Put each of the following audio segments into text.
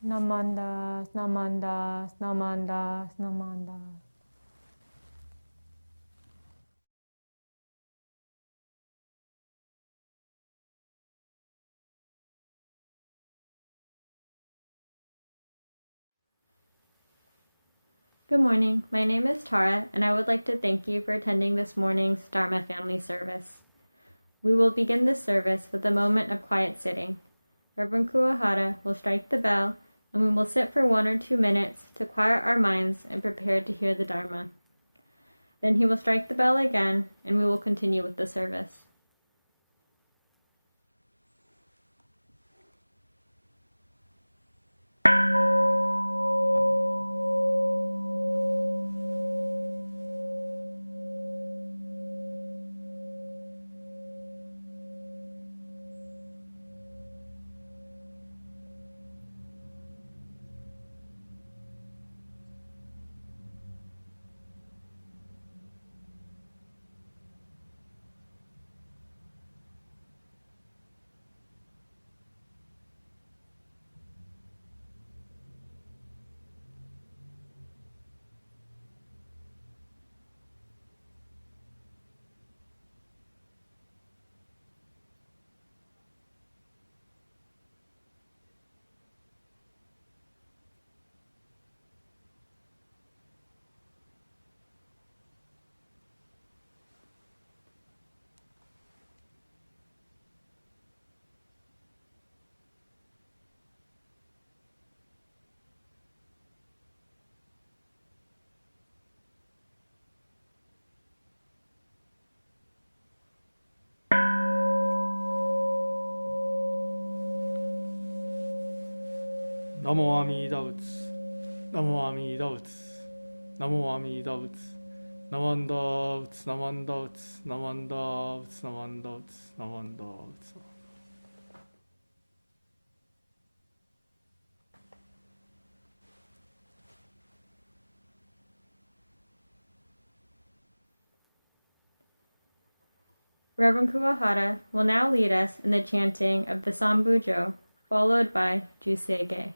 Namandas, namandas, namandas, namandas. Good morning. My name is Tara, and I would like to thank you for attending this morning's Dharma family service. We will begin this service with a moment of quiet sitting. Reverend Kuwahara will strike the bell, and we will sit for 1 or 2 minutes to quiet our minds and prepare to hear the Dharma. Then he will strike the bell again, and we will continue with the service. Namo Amida Butsu. Namo Amida Butsu. Namo Amida Butsu. Namanda Butsu. Namanda Butsu. Namanda Butsu. Namanda Butsu. Namanda Butsu. Reverend Kuwahara will now lead us in the chanting of the BUJO, followed by Jusege.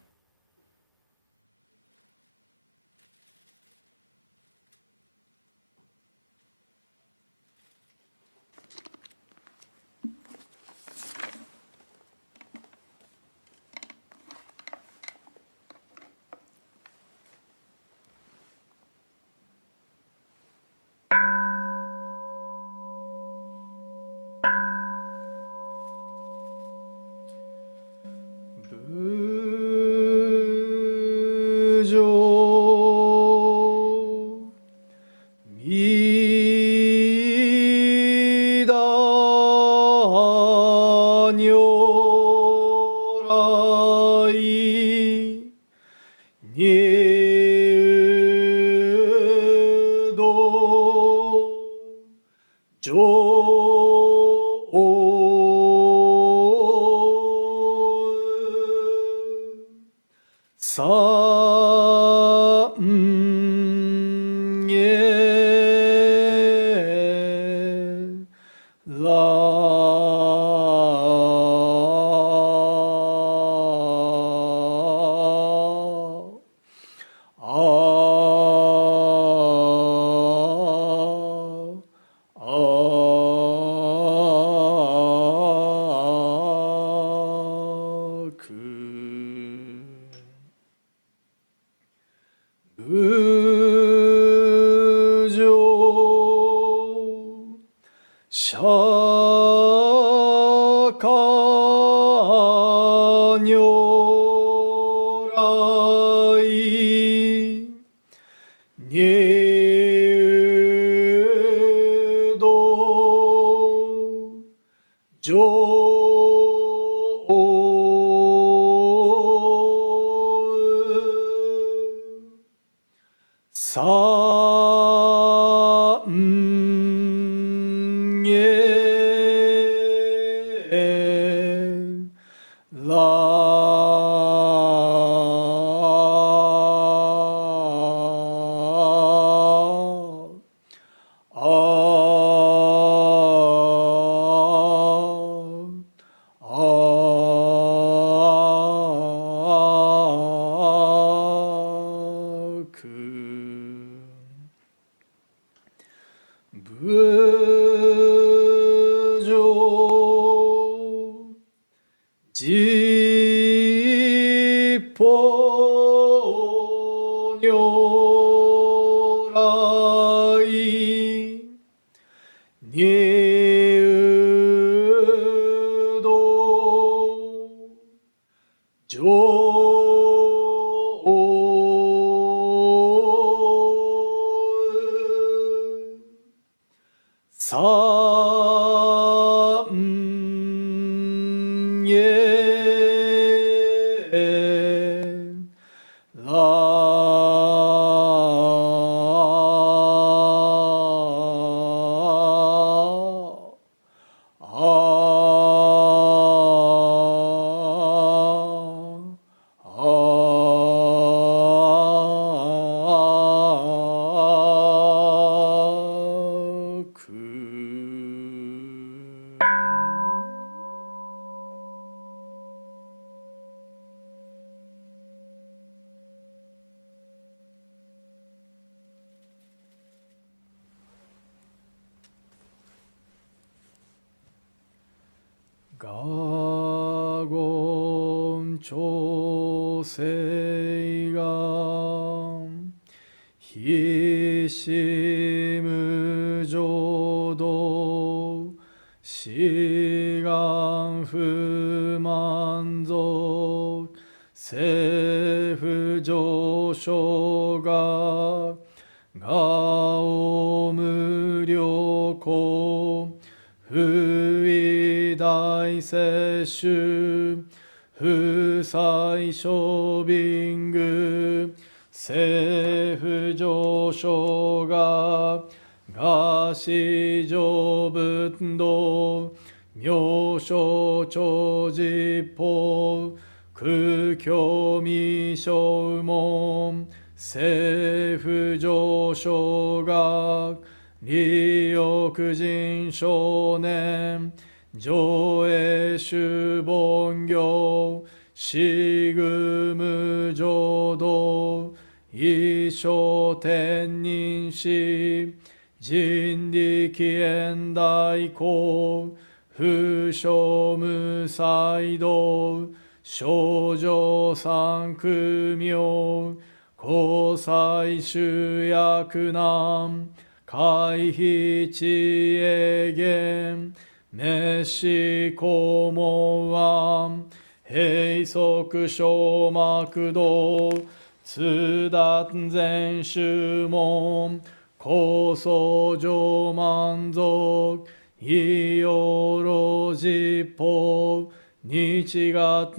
BUJO Mida Nyorai Nyedo BUJO SHAKA Nyorai Nyedo JIPPO如来入道上三耶ガゴン調整が必死無浄土志願不満足政府上昇が我無良好不意大摂取不採処ビング政府上昇が餓死上仏道妙正長実法空虚未正門政府上昇が利欲人少年上映主凡行死愚無浄土一生天人死人力縁大公不傷無才道少女三苦妙交際主役難回避知恵言滅死公門案閉塞小膜道通達全宗門高僧上満足異様老実法日月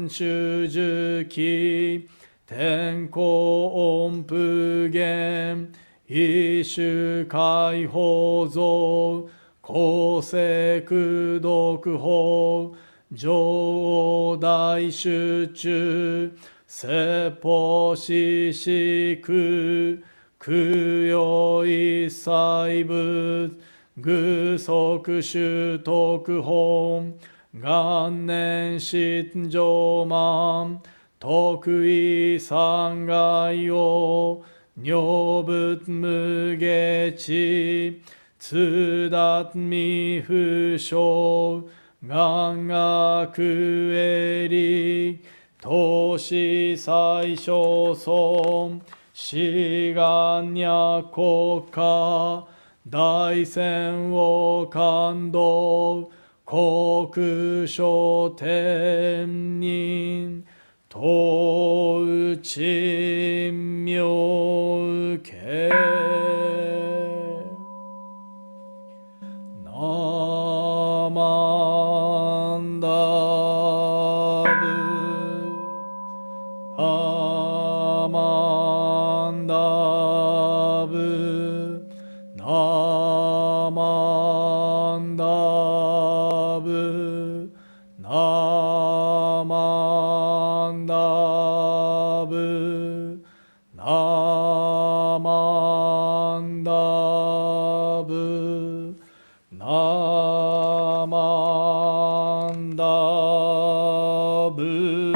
主樹期天候音符言一種解放像公正功徳法上大集中説法四式供養一切仏具足修徳本元年失上満徳意三害を女仏無下知通達未不詳願学営利投資最小損志願nyak国家大戦を感動国書天人東内妙慶ナマンダブナマンダブナマンダブナマンダブナマンダブナマンダブ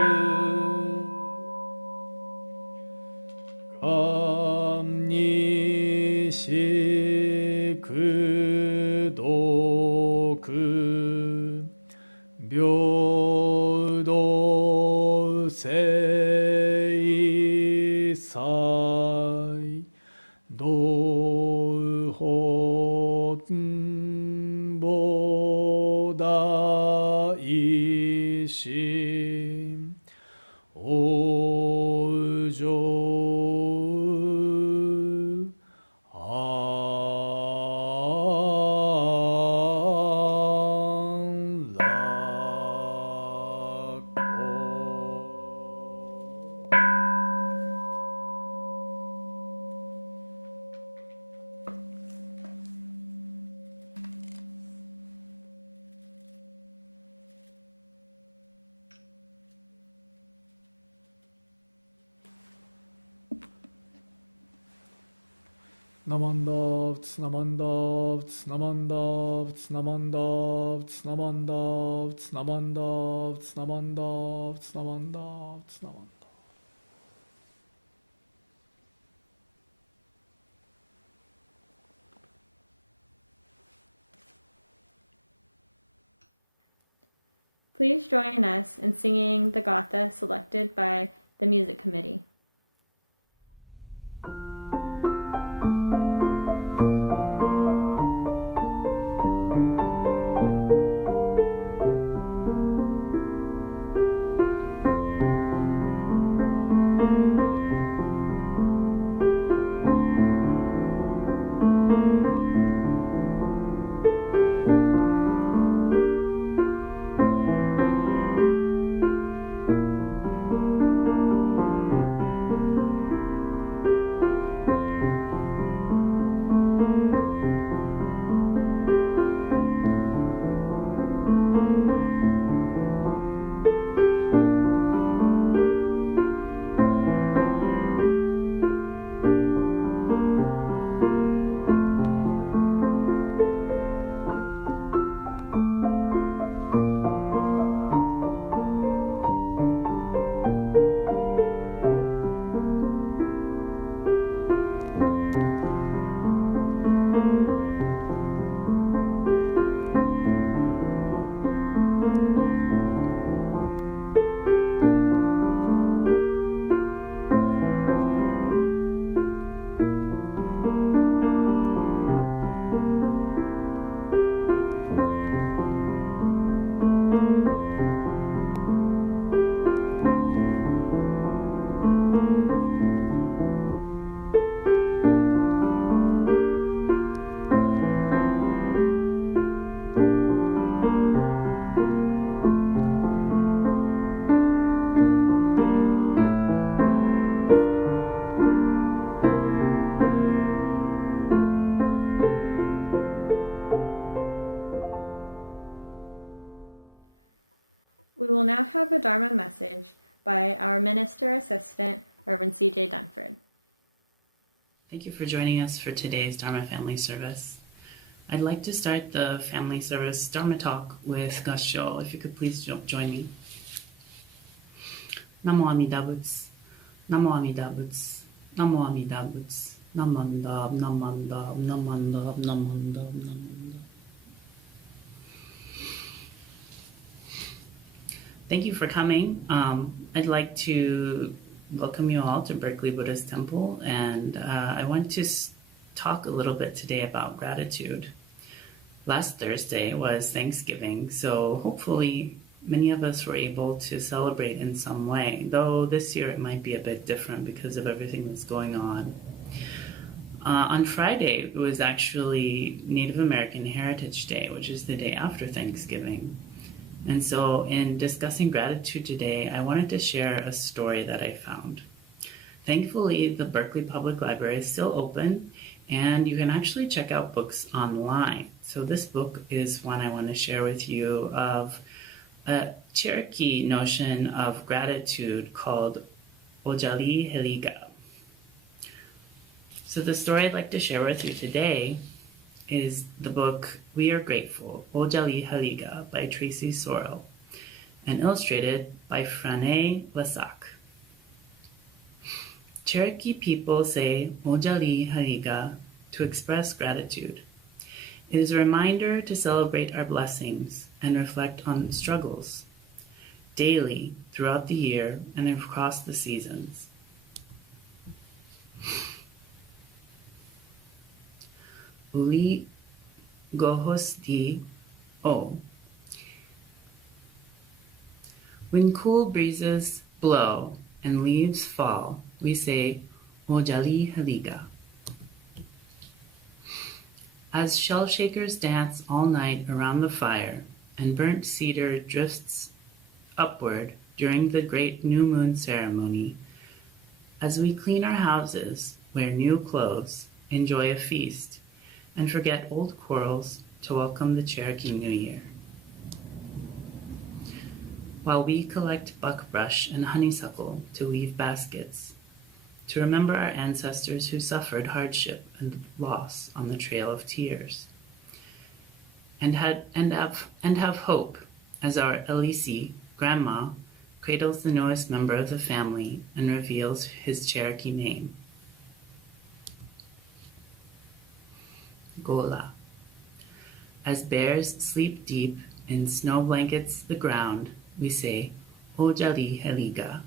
観にしくどく平等心BUJO Namandavts, namandavts, namandavts, namandavts, namandavts, namandavts, namandavts, namandavts, namandavts. Please join us in singing the Gatha selected by the music committee. We will now have a Dharma message by our Minister Assistant, Reverend C.J. Dunford. Thank you for joining us for today's Dharma Family Service. I'd like to start the Family Service Dharma Talk with Gasho. If you could please join me. Namo Amida Butsu, Namo Amida Butsu, Namo Amida Butsu, Namandab, Namandab, Namandab, Namandab, Namandab. Thank you for coming. I'd like to welcome you all to Berkeley Buddhist Temple, and I want to talk a little bit today about gratitude. Last Thursday was Thanksgiving, so hopefully many of us were able to celebrate in some way, though this year it might be a bit different because of everything that's going on. On Friday, it was actually Native American Heritage Day, which is the day after Thanksgiving. And so in discussing gratitude today, I wanted to share a story that I found. Thankfully, the Berkeley Public Library is still open, and you can actually check out books online. So this book is one I want to share with you of a Cherokee notion of gratitude called Ojali Heliga. So the story I'd like to share with you today is the book We Are Grateful, Ojali Haliga by Tracy Sorrell, and illustrated by Frane Lasak. Cherokee people say Ojali Haliga to express gratitude. It is a reminder to celebrate our blessings and reflect on struggles daily throughout the year and across the seasons. Uli Gohoski O. When cool breezes blow and leaves fall, we say, Mojali Haliga. As shell shakers dance all night around the fire and burnt cedar drifts upward during the great new moon ceremony, as we clean our houses, wear new clothes, enjoy a feast, and forget old quarrels to welcome the Cherokee New Year. While we collect buckbrush and honeysuckle to weave baskets, to remember our ancestors who suffered hardship and loss on the Trail of Tears, and have hope as our Elisi, grandma, cradles the newest member of the family and reveals his Cherokee name. Gola. As bears sleep deep and snow blankets the ground, we say, Hojali Heliga.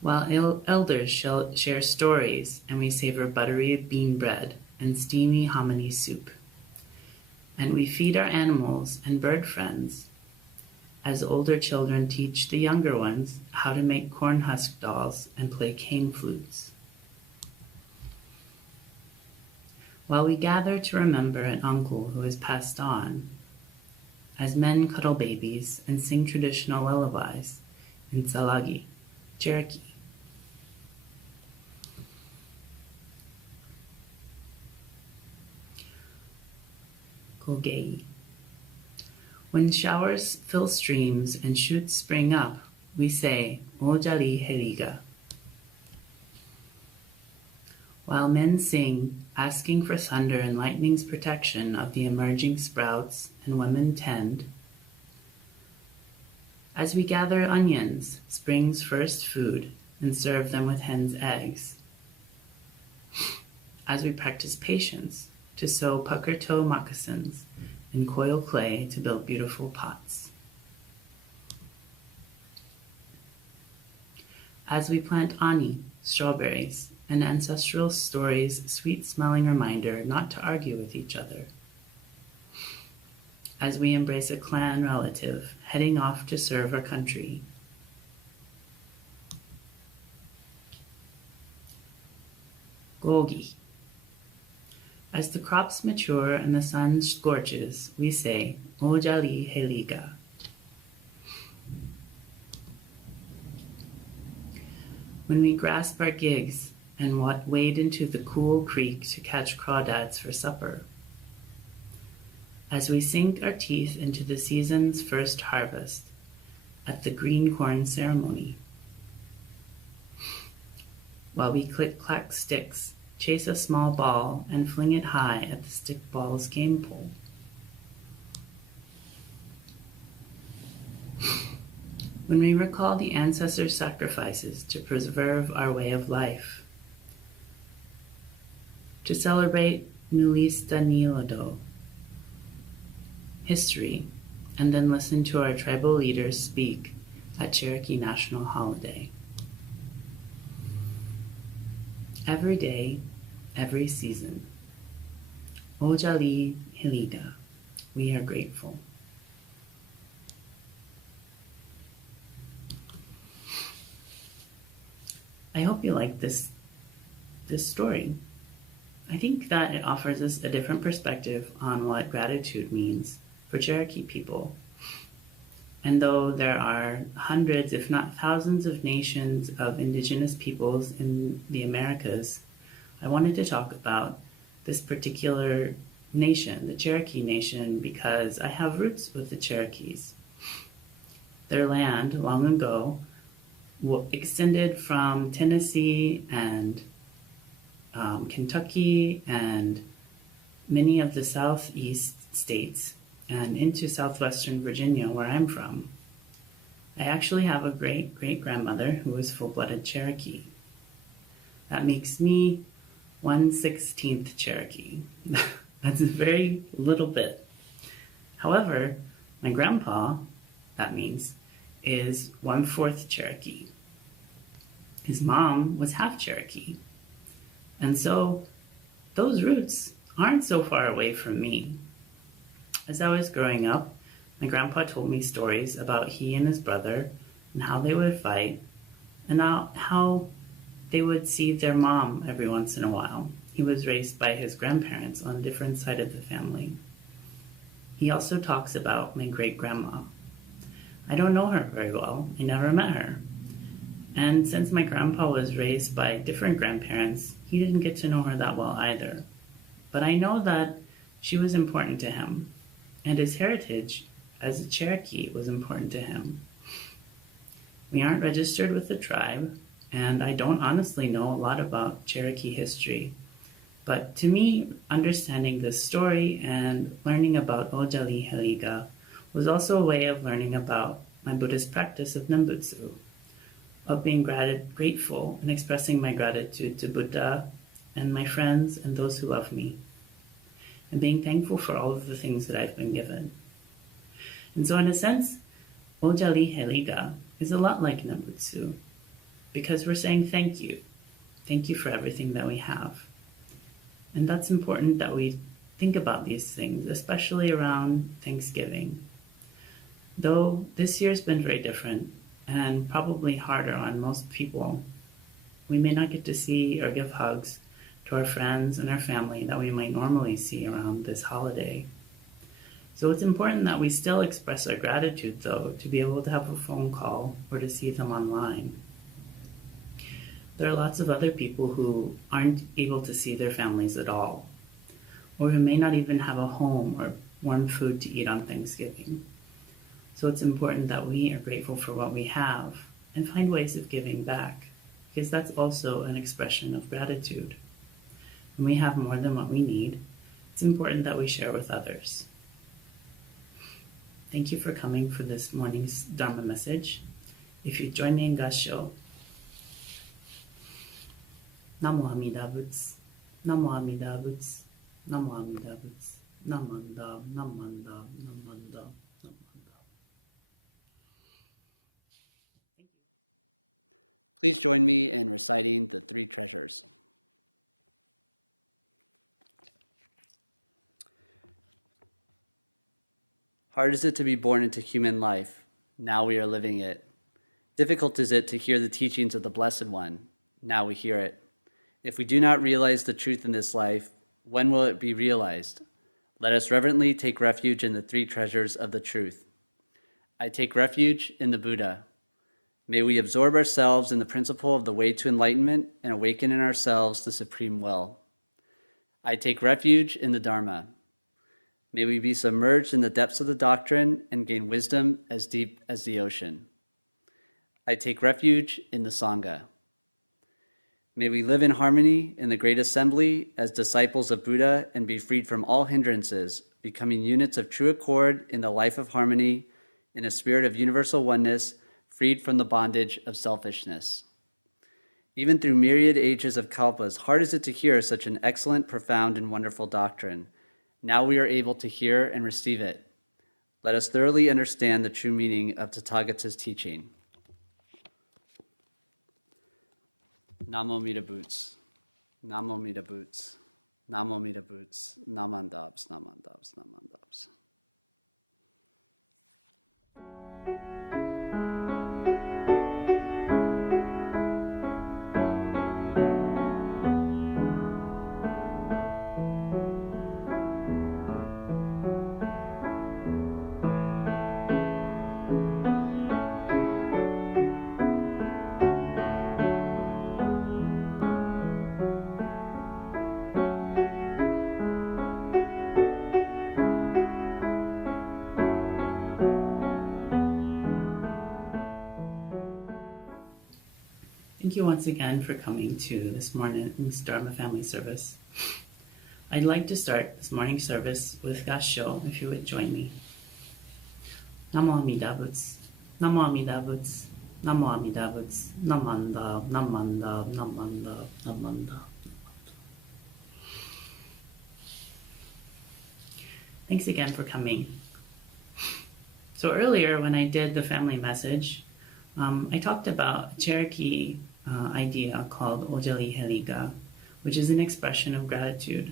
While elders share stories and we savor buttery bean bread and steamy hominy soup. And we feed our animals and bird friends as older children teach the younger ones how to make corn husk dolls and play cane flutes. While we gather to remember an uncle who has passed on, as men cuddle babies and sing traditional lullabies in Tsalagi, Cherokee. Kogei. When showers fill streams and shoots spring up, we say, Mojali Heliga. While men sing, asking for thunder and lightning's protection of the emerging sprouts and women tend, as we gather onions, spring's first food, and serve them with hen's eggs, as we practice patience to sew pucker toe moccasins and coil clay to build beautiful pots, as we plant ani, strawberries, and ancestral stories, sweet-smelling reminder not to argue with each other, as we embrace a clan relative heading off to serve our country. Gogi. As the crops mature and the sun scorches, we say, Mojali Heliga. When we grasp our gigs and wade into the cool creek to catch crawdads for supper, as we sink our teeth into the season's first harvest at the green corn ceremony, while we click-clack sticks, chase a small ball, and fling it high at the stickball's game pole. When we recall the ancestors' sacrifices to preserve our way of life, to celebrate Nulista Nilodo, history, and then listen to our tribal leaders speak at Cherokee National Holiday. Every day, every season. Ojali Hiliga, we are grateful. I hope you like this story. I think that it offers us a different perspective on what gratitude means for Cherokee people. And though there are hundreds, if not thousands, of nations of indigenous peoples in the Americas, I wanted to talk about this particular nation, the Cherokee Nation, because I have roots with the Cherokees. Their land, long ago, extended from Tennessee and Kentucky and many of the southeast states and into southwestern Virginia, where I'm from. I actually have a great-great-grandmother who was full-blooded Cherokee. That makes me 1/16 Cherokee. That's a very little bit. However, my grandpa, that means, is 1/4 Cherokee. His mom was half Cherokee. And so those roots aren't so far away from me. As I was growing up, My grandpa told me stories about he and his brother and how they would fight and how they would see their mom every once in a while. He was raised by his grandparents on a different side of the family. He also talks about my great-grandma. I don't know her very well. I never met her. And since my grandpa was raised by different grandparents, he didn't get to know her that well either. But I know that she was important to him, and his heritage as a Cherokee was important to him. We aren't registered with the tribe, and I don't honestly know a lot about Cherokee history. But to me, understanding this story and learning about Ojali Heliga was also a way of learning about my Buddhist practice of Nembutsu, of being grateful and expressing my gratitude to Buddha and my friends and those who love me, and being thankful for all of the things that I've been given. And so in a sense, Ojali Heliga is a lot like Nembutsu, because we're saying thank you. Thank you for everything that we have. And that's important that we think about these things, especially around Thanksgiving. Though this year's been very different and probably harder on most people, we may not get to see or give hugs to our friends and our family that we might normally see around this holiday. So it's important that we still express our gratitude, though, to be able to have a phone call or to see them online. There are lots of other people who aren't able to see their families at all, or who may not even have a home or warm food to eat on Thanksgiving. So it's important that we are grateful for what we have and find ways of giving back, because that's also an expression of gratitude. When we have more than what we need, it's important that we share with others. Thank you for coming for this morning's Dharma message. If you join me in Gassho, Namo Amida Butsu, Namo Amida Butsu, Namo Amida Butsu, Namanda, Namanda, Namanda. Please join me in reciting the three treasures. Hard is it to be born into human life. Now we are living it. Difficult is it to hear the teachings of the Blessed One. Now we hear it. If we do not realize the truth in this life, when will it be realized? Let us reverently take refuge in the three treasures of the truth. I take refuge in the Buddha. May we absorb ourselves in the principle of the way to enlightenment and awaken in ourselves the supreme will. I take refuge in the Dharma. May we be submerged in the depths of the doctrine and gain wisdom as deep as the ocean. I take refuge in the Sangha. May we live in harmony in the great assembly as disciples of Buddha and be freed from all hindrances, becoming units of true accord in the life of harmony, in a spirit of universal oneness, freed from the bondage of selfishness. Even through myriad ages of kalpas, hard is it to hear such an excellent, profound, and wonderful doctrine. Now we are able to hear and receive it. Let us thoroughly understand the true meaning of Tathagata's teaching. Namo Mita Boots, Namo Mita Boots, Namo Mita Boots, Namandabs, Namandabs, Namandabs. Thank you once again for coming to this morning's Dharma family service. I'd like to start this morning's service with Gassho, if you would join me. Namo Amida Butsu, Namo Amida Butsu, Namo Amida Butsu, Namanda, Namanda, Namanda, Namanda. Thanks again for coming. So earlier when I did the family message, I talked about Cherokee idea called Ojali Heliga, which is an expression of gratitude.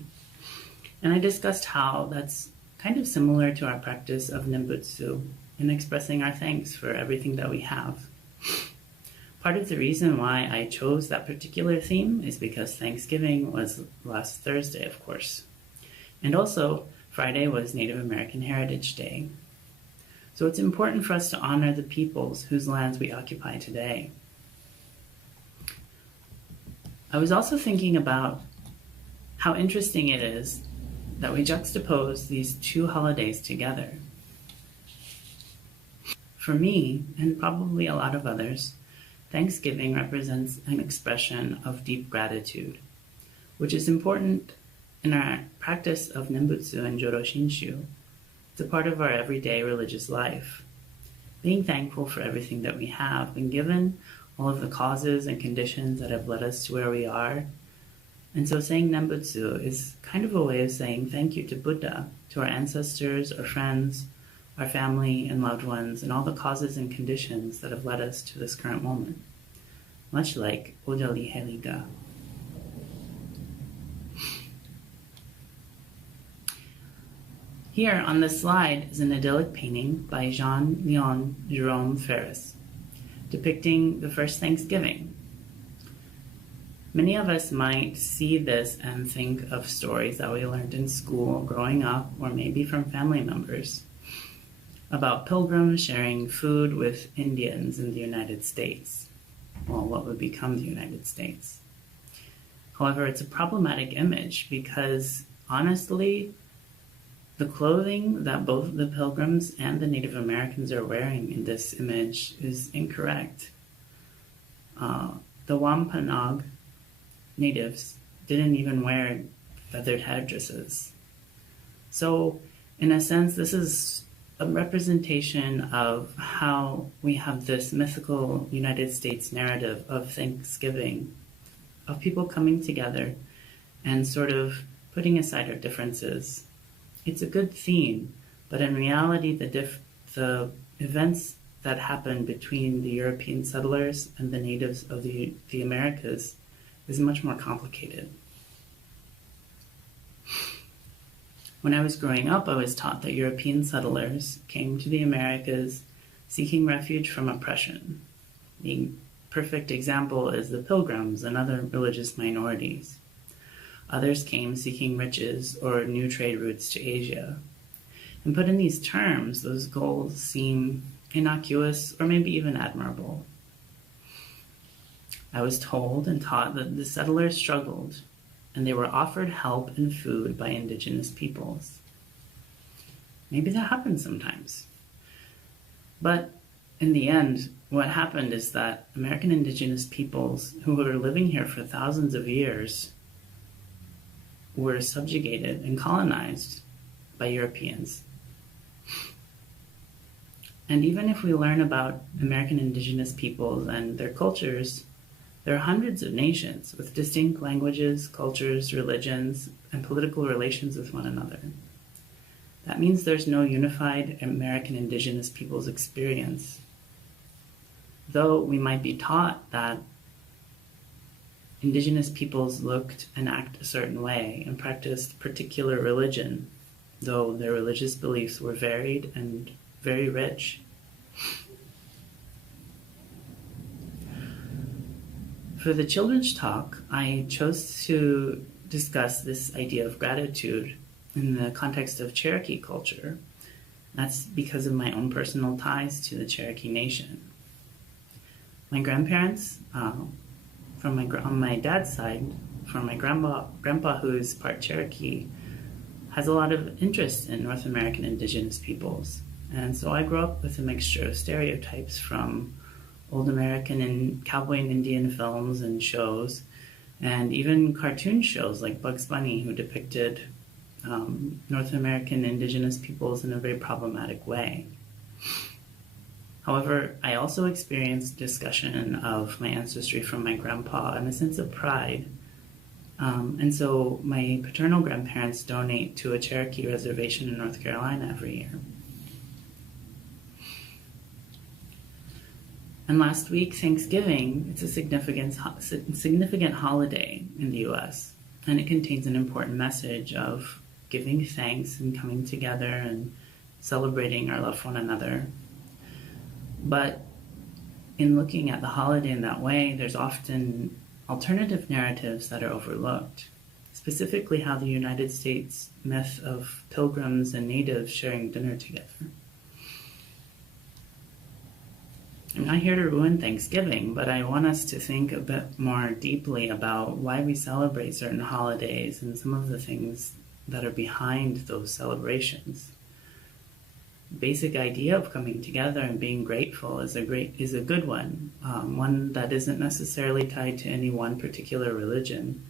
And I discussed how that's kind of similar to our practice of Nimbutsu in expressing our thanks for everything that we have. Part of the reason why I chose that particular theme is because Thanksgiving was last Thursday, of course. And also, Friday was Native American Heritage Day. So it's important for us to honor the peoples whose lands we occupy today. I was also thinking about how interesting it is that we juxtapose these two holidays together. For me, and probably a lot of others, Thanksgiving represents an expression of deep gratitude, which is important in our practice of Nimbutsu and Joro Shinshu. It's a part of our everyday religious life. Being thankful for everything that we have been given, all of the causes and conditions that have led us to where we are. And so saying Nimbutsu is kind of a way of saying thank you to Buddha, to our ancestors, our friends, our family and loved ones, and all the causes and conditions that have led us to this current moment. Much like Ojali Heriga. Here on this slide is an idyllic painting by Jean-Léon Jerome Ferris, depicting the first Thanksgiving. Many of us might see this and think of stories that we learned in school growing up, or maybe from family members, about pilgrims sharing food with Indians in the United States, well, what would become the United States. However, it's a problematic image because, honestly, the clothing that both the pilgrims and the Native Americans are wearing in this image is incorrect. The Wampanoag natives didn't even wear feathered headdresses. So, in a sense, this is a representation of how we have this mythical United States narrative of Thanksgiving, of people coming together and sort of putting aside our differences. It's a good theme, but in reality, the events that happened between the European settlers and the natives of the Americas is much more complicated. When I was growing up, I was taught that European settlers came to the Americas seeking refuge from oppression. The perfect example is the Pilgrims and other religious minorities. Others came seeking riches or new trade routes to Asia. And put in these terms, those goals seem innocuous or maybe even admirable. I was told and taught that the settlers struggled, and they were offered help and food by indigenous peoples. Maybe that happens sometimes. But in the end, what happened is that American indigenous peoples who were living here for thousands of years were subjugated and colonized by Europeans. And even if we learn about American indigenous peoples and their cultures, there are hundreds of nations with distinct languages, cultures, religions, and political relations with one another. That means there's no unified American indigenous peoples experience. Though we might be taught that indigenous peoples looked and acted a certain way and practiced particular religion, though their religious beliefs were varied and very rich. For the children's talk, I chose to discuss this idea of gratitude in the context of Cherokee culture. That's because of my own personal ties to the Cherokee Nation. My grandparents, on my dad's side, from my grandpa who is part Cherokee, has a lot of interest in North American indigenous peoples. And so I grew up with a mixture of stereotypes from old American and cowboy and Indian films and shows, and even cartoon shows like Bugs Bunny, who depicted North American indigenous peoples in a very problematic way. However, I also experienced discussion of my ancestry from my grandpa and a sense of pride. And so my paternal grandparents donate to a Cherokee reservation in North Carolina every year. And last week, Thanksgiving, it's a significant holiday in the U.S., and it contains an important message of giving thanks and coming together and celebrating our love for one another. But in looking at the holiday in that way, there's often alternative narratives that are overlooked, specifically how the United States myth of pilgrims and natives sharing dinner together. I'm not here to ruin Thanksgiving, but I want us to think a bit more deeply about why we celebrate certain holidays and some of the things that are behind those celebrations. The basic idea of coming together and being grateful is a good one, one that isn't necessarily tied to any one particular religion.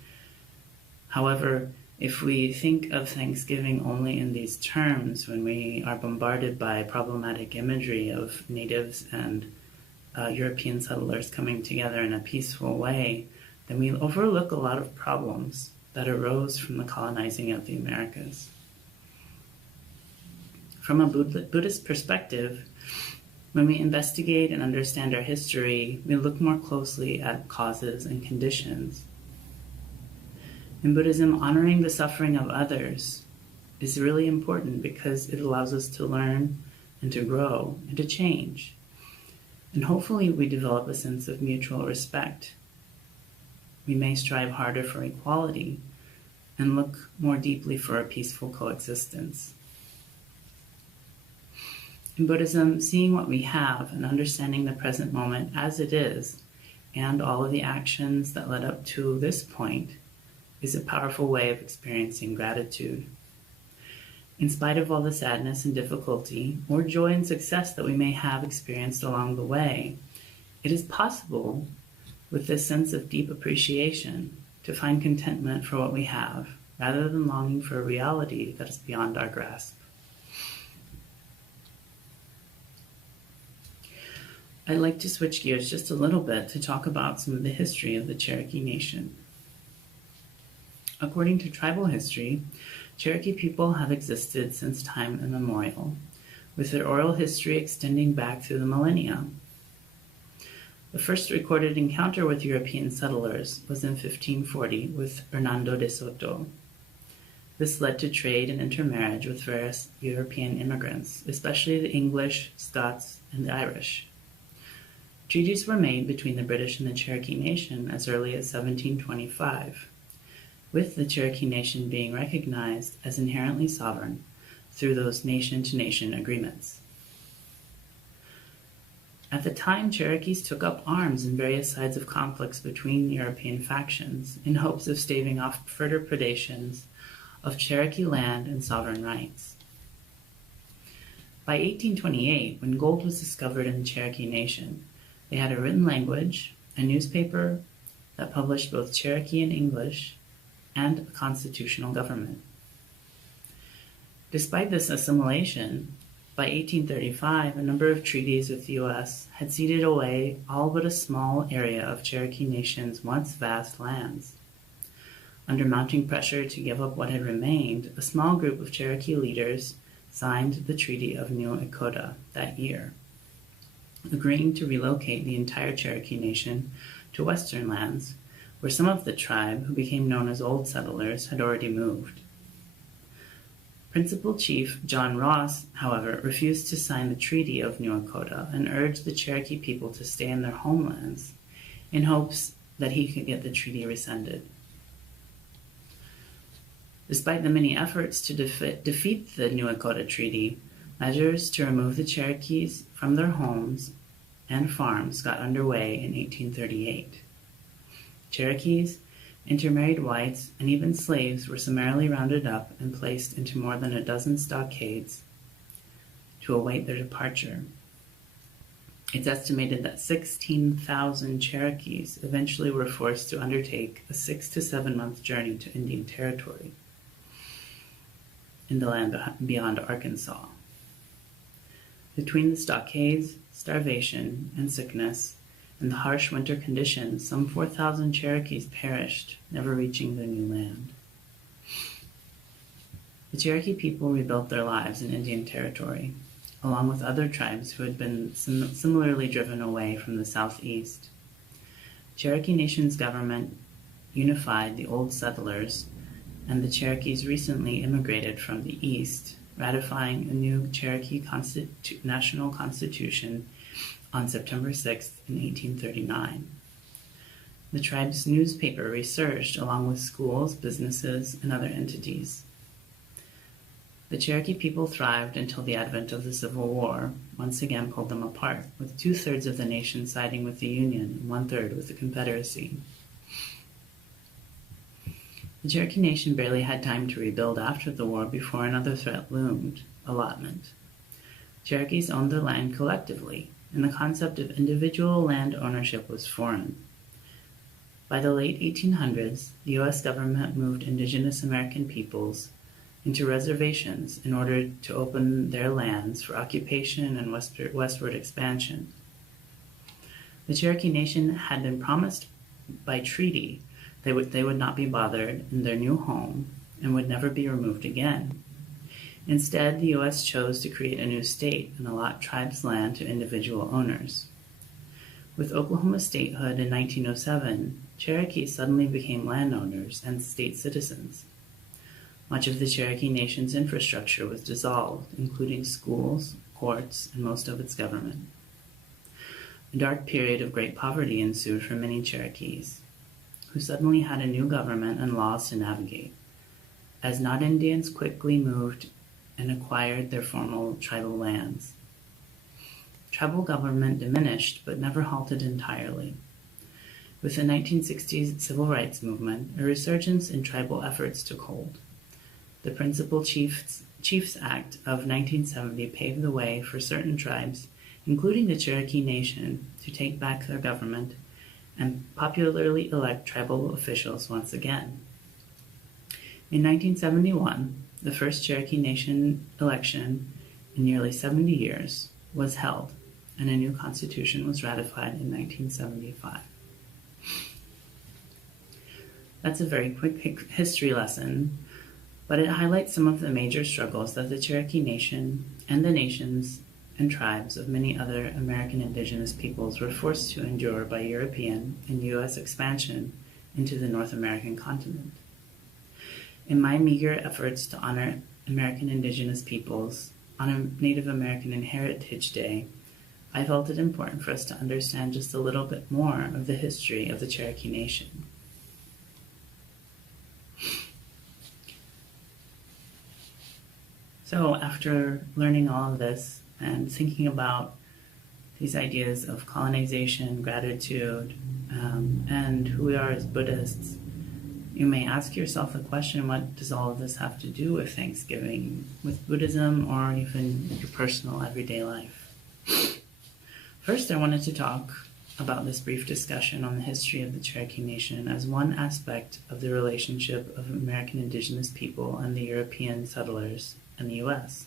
However, if we think of Thanksgiving only in these terms, when we are bombarded by problematic imagery of natives and European settlers coming together in a peaceful way, then we overlook a lot of problems that arose from the colonizing of the Americas. From a Buddhist perspective, when we investigate and understand our history, we look more closely at causes and conditions. In Buddhism, honoring the suffering of others is really important because it allows us to learn and to grow and to change. And hopefully we develop a sense of mutual respect. We may strive harder for equality and look more deeply for a peaceful coexistence. In Buddhism, seeing what we have and understanding the present moment as it is, and all of the actions that led up to this point, is a powerful way of experiencing gratitude. In spite of all the sadness and difficulty, or joy and success that we may have experienced along the way, it is possible, with this sense of deep appreciation, to find contentment for what we have, rather than longing for a reality that is beyond our grasp. I'd like to switch gears just a little bit to talk about some of the history of the Cherokee Nation. According to tribal history, Cherokee people have existed since time immemorial, with their oral history extending back through the millennia. The first recorded encounter with European settlers was in 1540 with Hernando de Soto. This led to trade and intermarriage with various European immigrants, especially the English, Scots, and the Irish. Treaties were made between the British and the Cherokee Nation as early as 1725, with the Cherokee Nation being recognized as inherently sovereign through those nation-to-nation agreements. At the time, Cherokees took up arms in various sides of conflicts between European factions in hopes of staving off further predations of Cherokee land and sovereign rights. By 1828, when gold was discovered in the Cherokee Nation, they had a written language, a newspaper that published both Cherokee and English, and a constitutional government. Despite this assimilation, by 1835, a number of treaties with the U.S. had ceded away all but a small area of Cherokee Nation's once vast lands. Under mounting pressure to give up what had remained, a small group of Cherokee leaders signed the Treaty of New Echota that year, agreeing to relocate the entire Cherokee Nation to western lands, where some of the tribe, who became known as Old Settlers, had already moved. Principal Chief John Ross, however, refused to sign the Treaty of New Echota and urged the Cherokee people to stay in their homelands in hopes that he could get the treaty rescinded. Despite the many efforts to defeat the New Echota Treaty, measures to remove the Cherokees from their homes and farms got underway in 1838. Cherokees, intermarried whites, and even slaves were summarily rounded up and placed into more than a dozen stockades to await their departure. It's estimated that 16,000 Cherokees eventually were forced to undertake a 6 to 7 month journey to Indian Territory in the land beyond Arkansas. Between the stockades, starvation, and sickness, and the harsh winter conditions, some 4,000 Cherokees perished, never reaching their new land. The Cherokee people rebuilt their lives in Indian Territory, along with other tribes who had been similarly driven away from the southeast. Cherokee Nation's government unified the Old Settlers and the Cherokees recently immigrated from the East, ratifying a new Cherokee national constitution on September 6th in 1839. The tribe's newspaper resurged along with schools, businesses, and other entities. The Cherokee people thrived until the advent of the Civil War once again pulled them apart, with 2/3 of the nation siding with the Union and 1/3 with the Confederacy. The Cherokee Nation barely had time to rebuild after the war before another threat loomed: allotment. Cherokees owned their land collectively, and the concept of individual land ownership was foreign. By the late 1800s, the U.S. government moved indigenous American peoples into reservations in order to open their lands for occupation and westward expansion. The Cherokee Nation had been promised by treaty they would not be bothered in their new home and would never be removed again. Instead, the U.S. chose to create a new state and allot tribes' land to individual owners. With Oklahoma statehood in 1907, Cherokee suddenly became landowners and state citizens. Much of the Cherokee Nation's infrastructure was dissolved, including schools, courts, and most of its government. A dark period of great poverty ensued for many Cherokees, who suddenly had a new government and laws to navigate, as not Indians quickly moved and acquired their former tribal lands. Tribal government diminished but never halted entirely. With the 1960s civil rights movement, a resurgence in tribal efforts took hold. The Principal Chiefs Act of 1970 paved the way for certain tribes, including the Cherokee Nation, to take back their government and popularly elect tribal officials once again. In 1971, the first Cherokee Nation election in nearly 70 years was held, and a new constitution was ratified in 1975. That's a very quick history lesson, but it highlights some of the major struggles that the Cherokee Nation and the nations and tribes of many other American indigenous peoples were forced to endure by European and U.S. expansion into the North American continent. In my meager efforts to honor American indigenous peoples on a Native American Heritage Day, I felt it important for us to understand just a little bit more of the history of the Cherokee Nation. So after learning all of this and thinking about these ideas of colonization, gratitude, and who we are as Buddhists, you may ask yourself a question: what does all of this have to do with Thanksgiving, with Buddhism, or even with your personal everyday life? First, I wanted to talk about this brief discussion on the history of the Cherokee Nation as one aspect of the relationship of American indigenous people and the European settlers in the U.S.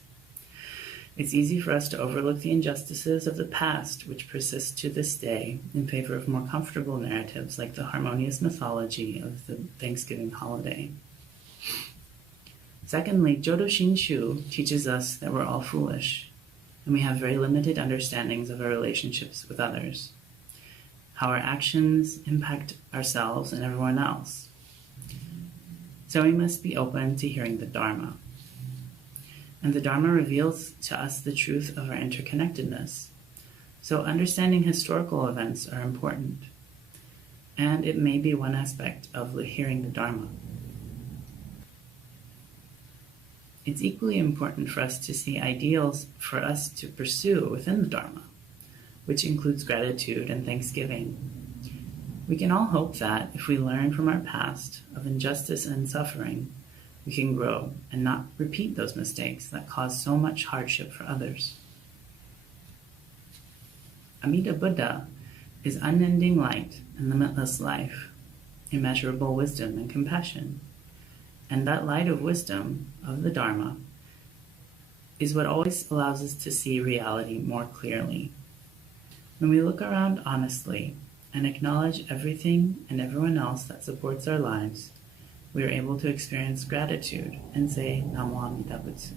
It's easy for us to overlook the injustices of the past, which persist to this day, in favor of more comfortable narratives like the harmonious mythology of the Thanksgiving holiday. Secondly, Jodo Shinshu teaches us that we're all foolish, and we have very limited understandings of our relationships with others, how our actions impact ourselves and everyone else. So we must be open to hearing the Dharma. And the Dharma reveals to us the truth of our interconnectedness. So understanding historical events are important, and it may be one aspect of hearing the Dharma. It's equally important for us to see ideals for us to pursue within the Dharma, which includes gratitude and thanksgiving. We can all hope that if we learn from our past of injustice and suffering, we can grow and not repeat those mistakes that cause so much hardship for others. Amida Buddha is unending light and limitless life, immeasurable wisdom and compassion. And that light of wisdom, of the Dharma, is what always allows us to see reality more clearly. When we look around honestly and acknowledge everything and everyone else that supports our lives, we are able to experience gratitude and say, Namo Amida Butsu.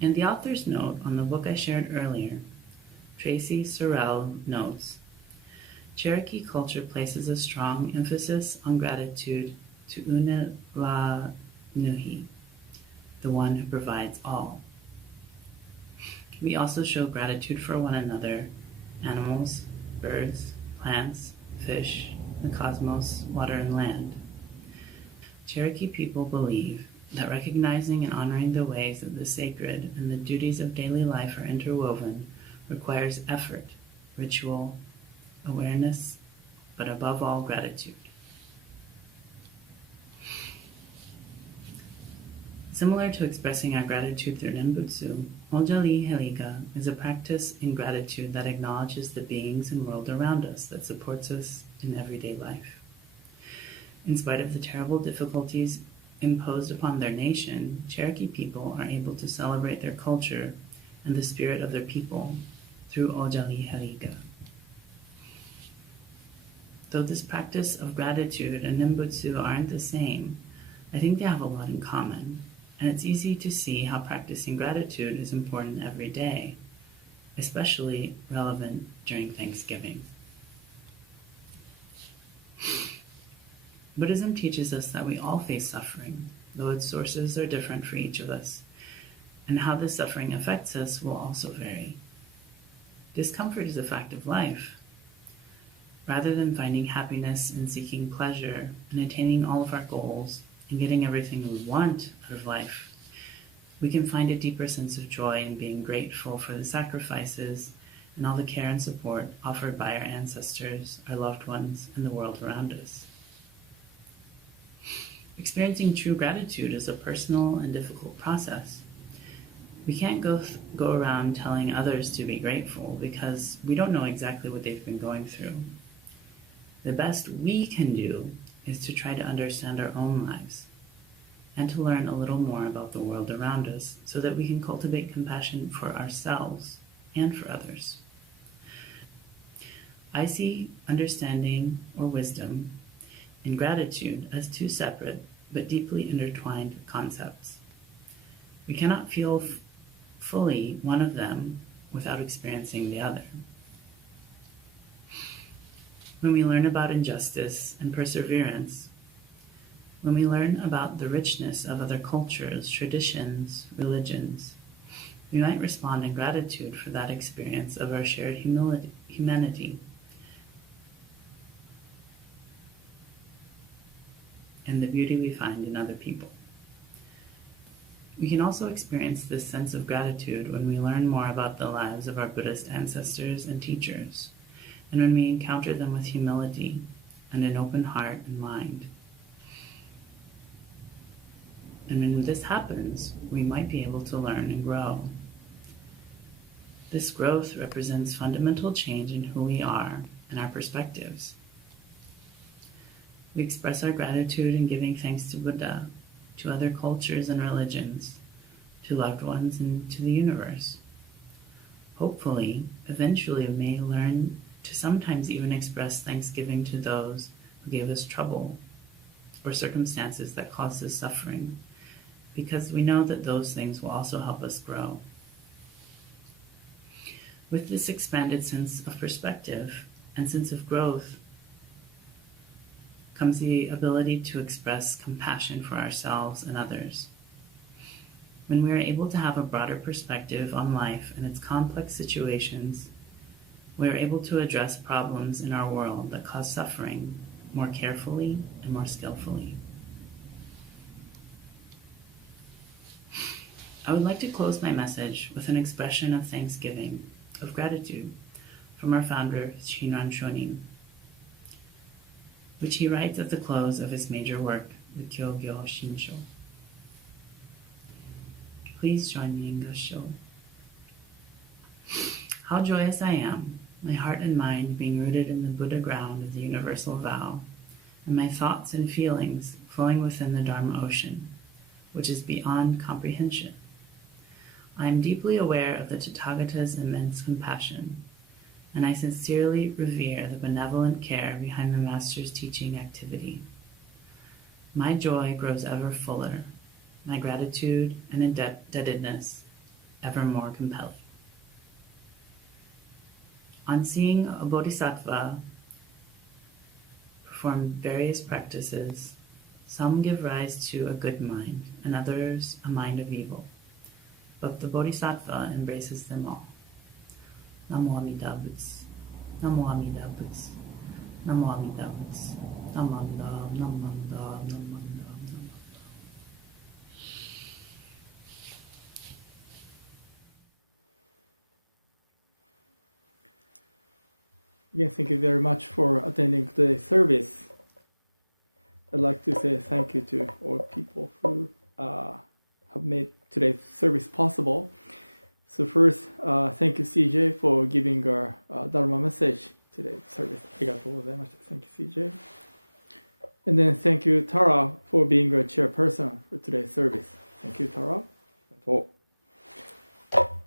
In the author's note on the book I shared earlier, Tracy Sorrell notes, Cherokee culture places a strong emphasis on gratitude to Una La Nuhi, the one who provides all. We also show gratitude for one another, animals, birds, plants, fish, the cosmos, water, and land. Cherokee people believe that recognizing and honoring the ways of the sacred and the duties of daily life are interwoven requires effort, ritual, awareness, but above all, gratitude. Similar to expressing our gratitude through Nembutsu, Oljali Helika is a practice in gratitude that acknowledges the beings and world around us that supports us in everyday life. In spite of the terrible difficulties imposed upon their nation, Cherokee people are able to celebrate their culture and the spirit of their people through Oljali Helika. Though this practice of gratitude and Nembutsu aren't the same, I think they have a lot in common, and it's easy to see how practicing gratitude is important every day, especially relevant during Thanksgiving. Buddhism teaches us that we all face suffering, though its sources are different for each of us, and how this suffering affects us will also vary. Discomfort is a fact of life. Rather than finding happiness and seeking pleasure and attaining all of our goals and getting everything we want out of life, we can find a deeper sense of joy in being grateful for the sacrifices and all the care and support offered by our ancestors, our loved ones, and the world around us. Experiencing true gratitude is a personal and difficult process. We can't go around telling others to be grateful because we don't know exactly what they've been going through. The best we can do is to try to understand our own lives and to learn a little more about the world around us so that we can cultivate compassion for ourselves and for others. I see understanding or wisdom and gratitude as two separate but deeply intertwined concepts. We cannot feel fully one of them without experiencing the other. When we learn about injustice and perseverance, when we learn about the richness of other cultures, traditions, religions, we might respond in gratitude for that experience of our shared humanity and the beauty we find in other people. We can also experience this sense of gratitude when we learn more about the lives of our Buddhist ancestors and teachers, and when we encounter them with humility and an open heart and mind. And when this happens, we might be able to learn and grow. This growth represents fundamental change in who we are and our perspectives. We express our gratitude in giving thanks to Buddha, to other cultures and religions, to loved ones, and to the universe. Hopefully, eventually we may learn to sometimes even express thanksgiving to those who gave us trouble or circumstances that caused us suffering, because we know that those things will also help us grow. With this expanded sense of perspective and sense of growth comes the ability to express compassion for ourselves and others. When we are able to have a broader perspective on life and its complex situations, we are able to address problems in our world that cause suffering more carefully and more skillfully. I would like to close my message with an expression of thanksgiving, of gratitude, from our founder, Shinran Shonin, which he writes at the close of his major work, the Kyogyo Shinsho. Please join me in this show. How joyous I am, my heart and mind being rooted in the Buddha ground of the universal vow, and my thoughts and feelings flowing within the Dharma ocean, which is beyond comprehension. I am deeply aware of the Tathagata's immense compassion, and I sincerely revere the benevolent care behind the Master's teaching activity. My joy grows ever fuller, my gratitude and indebtedness ever more compelling. On seeing a bodhisattva perform various practices. Some give rise to a good mind, and others a mind of evil. But the Bodhisattva embraces them all. Namo Amida Butsu. Namo Amida Butsu. Namo Amida Butsu. Namo Amida, Namo Amida, Namo Amida. Again, thank you very much for attending today's service. I'd like to say thank you to all people who have made today's service possible. So first, thank you CJ for giving our Dharma message today's service. Arigatou gozaimashita. Thank you CJ. And then thank you Tara for being our chairperson for today's service. Thank you Tara.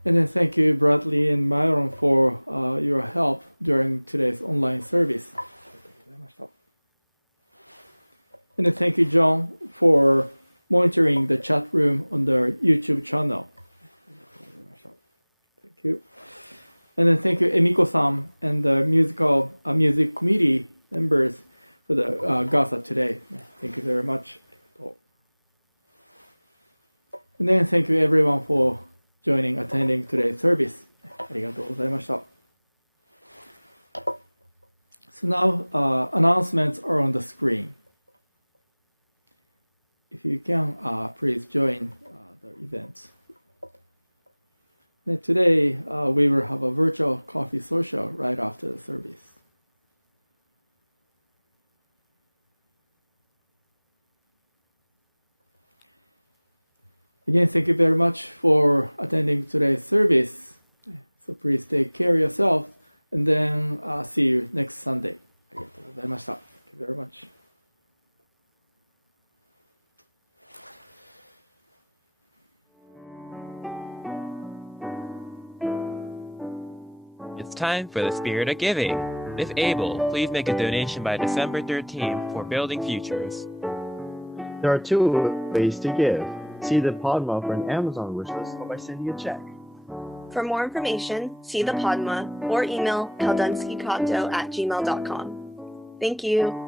And then thank you Bradley and Myron for your help during today's online service. And then thank you John for monitoring the chat room on the YouTube channel. Thank you. And then thank you Emiko-san and the music committee members for the Gasa today. Thank you very much. And then thank you everyone for attending today's service. ありがとうございました。So now announcements are on the screen. If you can, please join the events. And today we will have a virtual coffee social right after the service. Again, thank you very much for attending today's service. So please take care of yourself, and then see you next Sunday. ありがとうございました。Thank you very much. It's time for the spirit of giving. If able, please make a donation by December 13th for Building Futures. There are two ways to give. See the Padma for an Amazon wishlist or by sending a check. For more information, see the Padma or email kaldunskykato@gmail.com. Thank you.